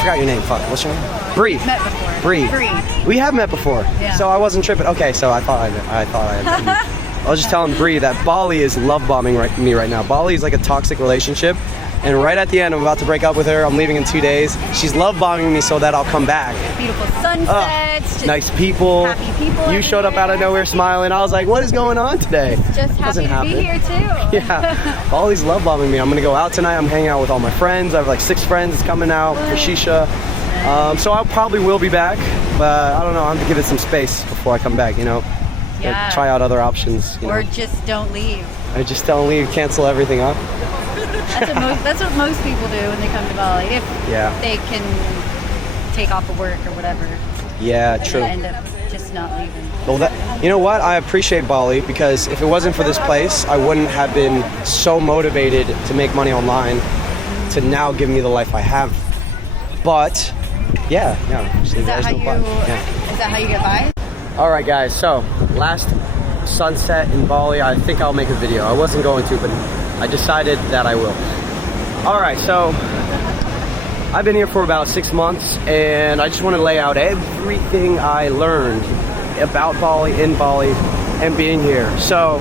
forgot your name. Fuck. What's your name? Bree. Met before. Bree. We have met before. Yeah. So I wasn't tripping. Okay, so I thought I was just telling Bree that Bali is love bombing me right now. Bali is like a toxic relationship. And right at the end, I'm about to break up with her. I'm leaving in 2 days. She's love bombing me so that I'll come back. Beautiful sunsets. Nice people. Happy people. You showed up out of nowhere smiling. I was like, what is going on today? Just happy to be here too. Yeah. Bali's love bombing me. I'm gonna go out tonight. I'm hanging out with all my friends. I have like 6 friends coming out for shisha. So I probably will be back, but I don't know. I'm gonna give it some space before I come back. You know, try out other options. Or just don't leave. I just don't leave. Cancel everything up. That's what most people do when they come to Bali. If they can take off of work or whatever. Yeah, true. And end up just not leaving. Well, you know what? I appreciate Bali because if it wasn't for this place, I wouldn't have been so motivated to make money online to now give me the life I have. But yeah. Is that how you get by? All right, guys. So last sunset in Bali, I think I'll make a video. I wasn't going to, but I decided that I will. All right, so I've been here for about 6 months, and I just want to lay out everything I learned about Bali, in Bali, and being here. So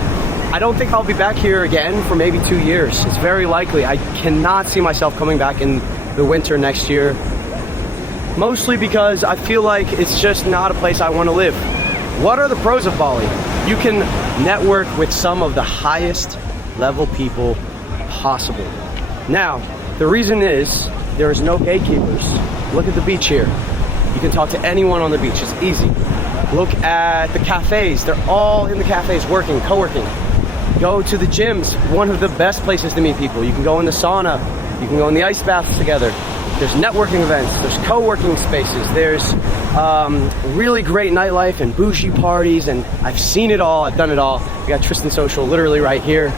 I don't think I'll be back here again for maybe 2 years. It's very likely. I cannot see myself coming back in the winter next year, mostly because I feel like it's just not a place I want to live. What are the pros of Bali? You can network with some of the highest level people possible. Now, the reason is there is no gatekeepers. Look at the beach here. You can talk to anyone on the beach. It's easy. Look at the cafes. They're all in the cafes working, co-working. Go to the gyms. One of the best places to meet people. You can go in the sauna. You can go in the ice baths together. There's networking events. There's co-working spaces. There's really great nightlife and bougie parties, and I've seen it all. I've done it all. We got Tristan Social literally right here,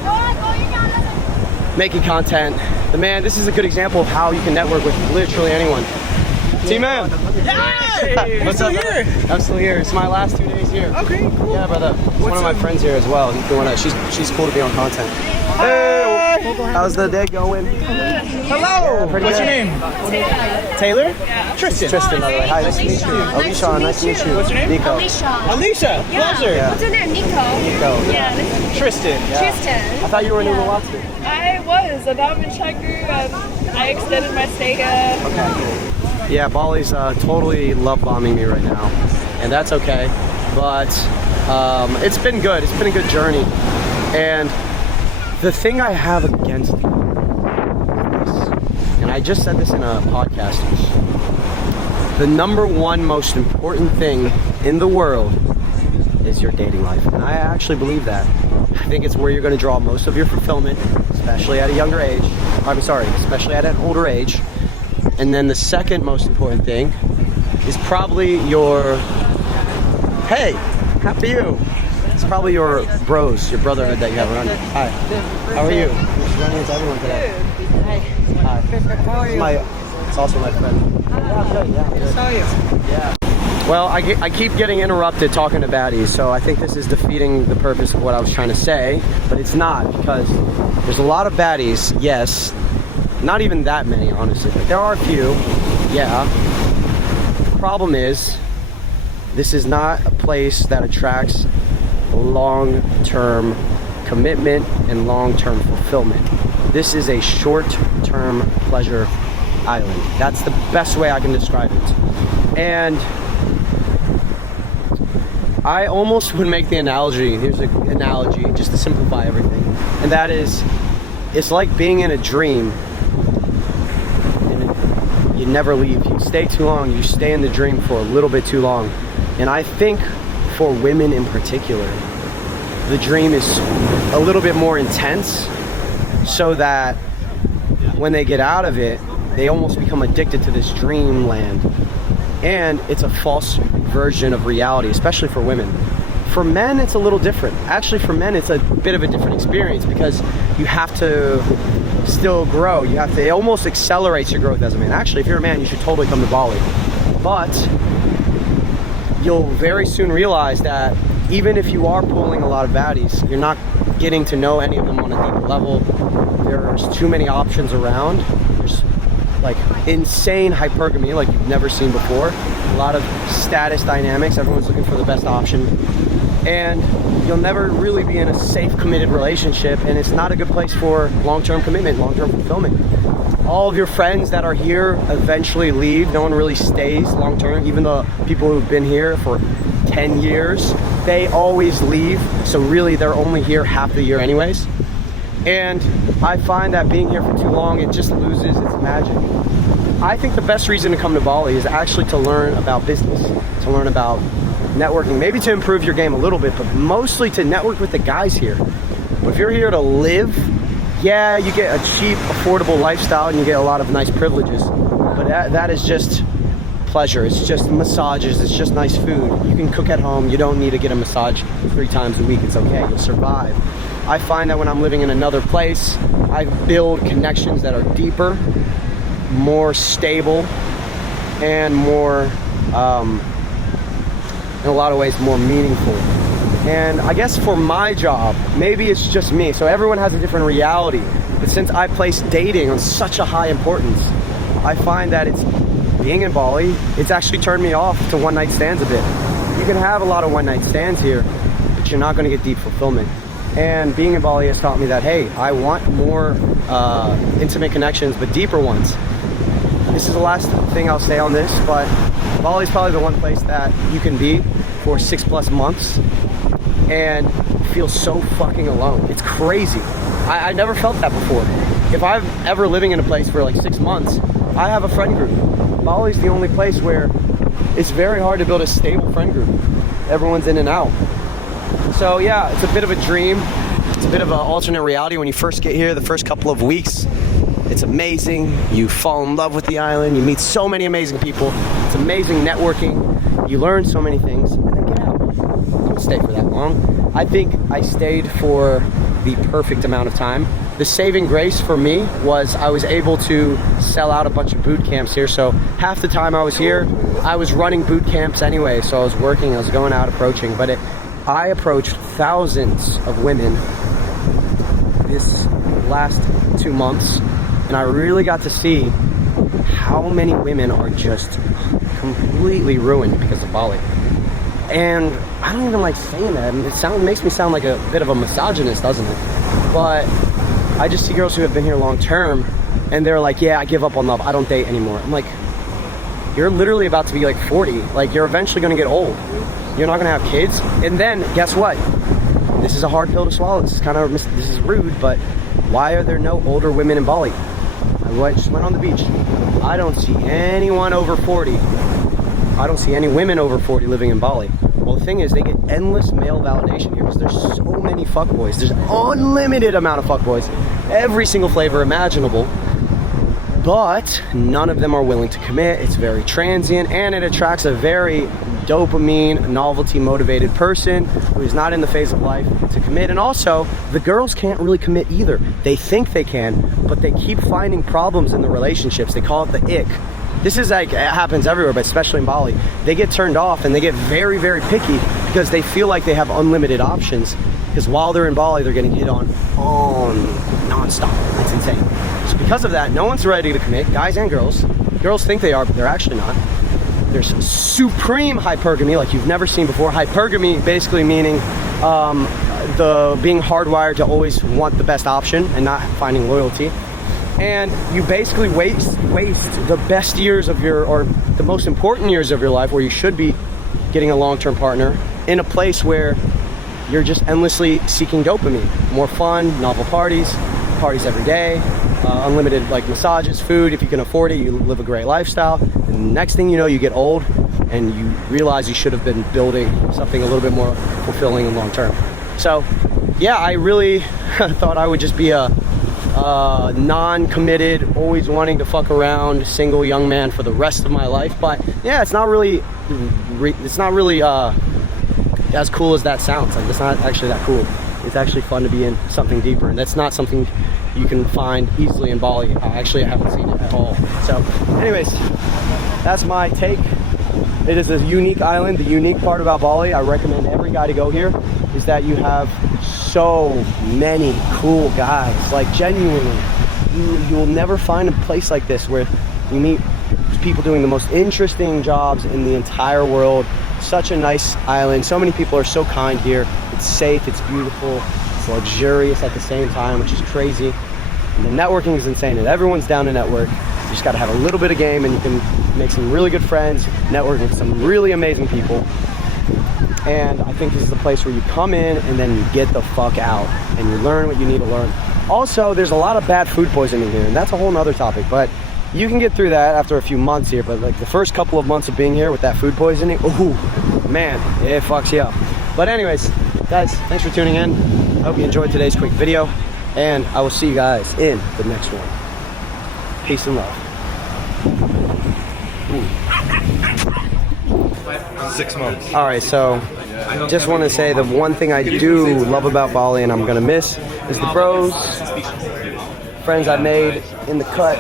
making content. The man, this is a good example of how you can network with literally anyone. T-Man! Hey! What's up, here? I'm still here. It's my last 2 days here. Okay, cool. Yeah, brother. One of my friends here as well. She's cool to be on content. Hey! How's the day going? Hello! What's your name? Taylor? Yeah. Tristan, by the way. Hi, nice to meet you. Alicia, nice to meet you. What's your name? Nico. Alicia, pleasure. Yeah. What's your name? Nico. Yeah, this is Tristan. Tristan. I thought you were in Uluwatu. I was, and now I'm in Chengdu, and I extended my stay here. Okay. Yeah, Bali's totally love bombing me right now, and that's okay. But it's been good. It's been a good journey, and the thing I have against it, and I just said this in a podcast, the number one most important thing in the world is your dating life. And I actually believe that. I think it's where you're going to draw most of your fulfillment, especially at a younger age. Especially at an older age. And then the second most important thing is probably your, hey, happy you. It's probably your bros, your brotherhood that you have around you. Hi. How are you? I'm running into everyone today. Hi. Hi. How are you? It's also my friend. Yeah, good. Yeah, good. How are you? Yeah. Well, I keep getting interrupted talking to baddies, so I think this is defeating the purpose of what I was trying to say, but it's not, because there's a lot of baddies, yes, not even that many, honestly, but there are a few, yeah. The problem is, this is not a place that attracts long-term commitment and long-term fulfillment. This is a short-term pleasure island. That's the best way I can describe it. And I almost would make the analogy, here's an analogy just to simplify everything, and that is, it's like being in a dream and you never leave. You stay too long, you stay in the dream for a little bit too long. And I think for women in particular, the dream is a little bit more intense, so that when they get out of it, they almost become addicted to this dreamland. And it's a false version of reality, especially for women. For men, it's a little different. Actually, for men, it's a bit of a different experience, because you have to still grow. It almost accelerates your growth as a man. Actually, if you're a man, you should totally come to Bali. But you'll very soon realize that even if you are pulling a lot of baddies, you're not getting to know any of them on a deeper level. There's too many options around. There's like insane hypergamy like you've never seen before. A lot of status dynamics. Everyone's looking for the best option. And you'll never really be in a safe, committed relationship, and it's not a good place for long-term commitment, long-term fulfillment. All of your friends that are here eventually leave. No one really stays long-term. Even the people who've been here for 10 years, they always leave. So really, they're only here half the year anyways. And I find that being here for too long, it just loses its magic. I think the best reason to come to Bali is actually to learn about business, to learn about networking, maybe to improve your game a little bit, but mostly to network with the guys here. But if you're here to live, yeah, you get a cheap, affordable lifestyle and you get a lot of nice privileges, but that is just pleasure. It's just massages, it's just nice food. You can cook at home, you don't need to get a massage 3 times a week, it's okay, you'll survive. I find that when I'm living in another place, I build connections that are deeper, more stable, and more, in a lot of ways, more meaningful. And I guess for my job, maybe it's just me, so everyone has a different reality. But since I place dating on such a high importance, I find that it's being in Bali, it's actually turned me off to one-night stands a bit. You can have a lot of one-night stands here, but you're not going to get deep fulfillment. And being in Bali has taught me that, hey, I want more intimate connections, but deeper ones. This is the last thing I'll say on this, but Bali is probably the one place that you can be for 6+ months and feel so fucking alone. It's crazy. I never felt that before. If I'm ever living in a place for like 6 months, I have a friend group. Bali's the only place where it's very hard to build a stable friend group. Everyone's in and out. So yeah, it's a bit of a dream. It's a bit of an alternate reality. When you first get here, the first couple of weeks, it's amazing. You fall in love with the island. You meet so many amazing people. It's amazing networking. You learn so many things, and then get out. Don't stay for that long. I think I stayed for the perfect amount of time. The saving grace for me was I was able to sell out a bunch of boot camps here. So half the time I was here, I was running boot camps anyway. So I was working, I was going out approaching. But I approached thousands of women this last 2 months. And I really got to see how many women are just completely ruined because of Bali. And I don't even like saying that. It makes me sound like a bit of a misogynist, doesn't it? But I just see girls who have been here long term, and they're like, yeah, I give up on love. I don't date anymore. I'm like, you're literally about to be like 40. Like, you're eventually going to get old. You're not going to have kids. And then, guess what? This is a hard pill to swallow. This is rude, but why are there no older women in Bali? I just went on the beach. I don't see anyone over 40. I don't see any women over 40 living in Bali. Well, the thing is, they get endless male validation here because there's so many fuckboys. There's an unlimited amount of fuckboys. Every single flavor imaginable. But none of them are willing to commit. It's very transient, and it attracts a very dopamine, novelty-motivated person who is not in the phase of life to commit. And also, the girls can't really commit either. They think they can, but they keep finding problems in the relationships. They call it the ick. This is like, it happens everywhere, but especially in Bali. They get turned off and they get very, very picky because they feel like they have unlimited options. Because while they're in Bali, they're getting hit on non-stop. It's insane. So because of that, no one's ready to commit, guys and girls. Girls think they are, but they're actually not. There's supreme hypergamy like you've never seen before. Hypergamy basically meaning the being hardwired to always want the best option and not finding loyalty. And you basically waste the best years of or the most important years of your life where you should be getting a long-term partner in a place where you're just endlessly seeking dopamine. More fun, novel parties every day, unlimited like massages, food. If you can afford it, you live a great lifestyle. And the next thing you know, you get old and you realize you should have been building something a little bit more fulfilling and long-term. So yeah, I really thought I would just be a non-committed, always wanting to fuck around, single young man for the rest of my life. But yeah, it's not really as cool as that sounds. Like, it's not actually that cool. It's actually fun to be in something deeper, and that's not something you can find easily in Bali. I haven't seen it at all. So anyways, that's my take. It is a unique island. The unique part about Bali, I recommend every guy to go here, is that you have so many cool guys. Like, genuinely, you will never find a place like this where You meet people doing the most interesting jobs in the entire world. Such a nice island. So many people are so kind here. It's safe, it's beautiful, it's luxurious at the same time, which is crazy. And the networking is insane, and everyone's down to network. You just gotta have a little bit of game, and you can make some really good friends, network with some really amazing people. And I think this is a place where you come in and then you get the fuck out and you learn what you need to learn. Also, there's a lot of bad food poisoning here, and that's a whole nother topic, but you can get through that after a few months here. But like the first couple of months of being here with that food poisoning, ooh, man, it fucks you up. But anyways, guys, thanks for tuning in. I hope you enjoyed today's quick video, and I will see you guys in the next one. Peace and love. 6 months. All right, so just want to say the one thing I do love about Bali and I'm gonna miss is the bros, friends I made in the cut.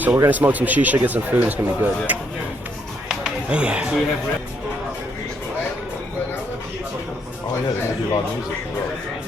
So we're gonna smoke some shisha, get some food. It's gonna be good. Yeah. Oh yeah, they're gonna do live music.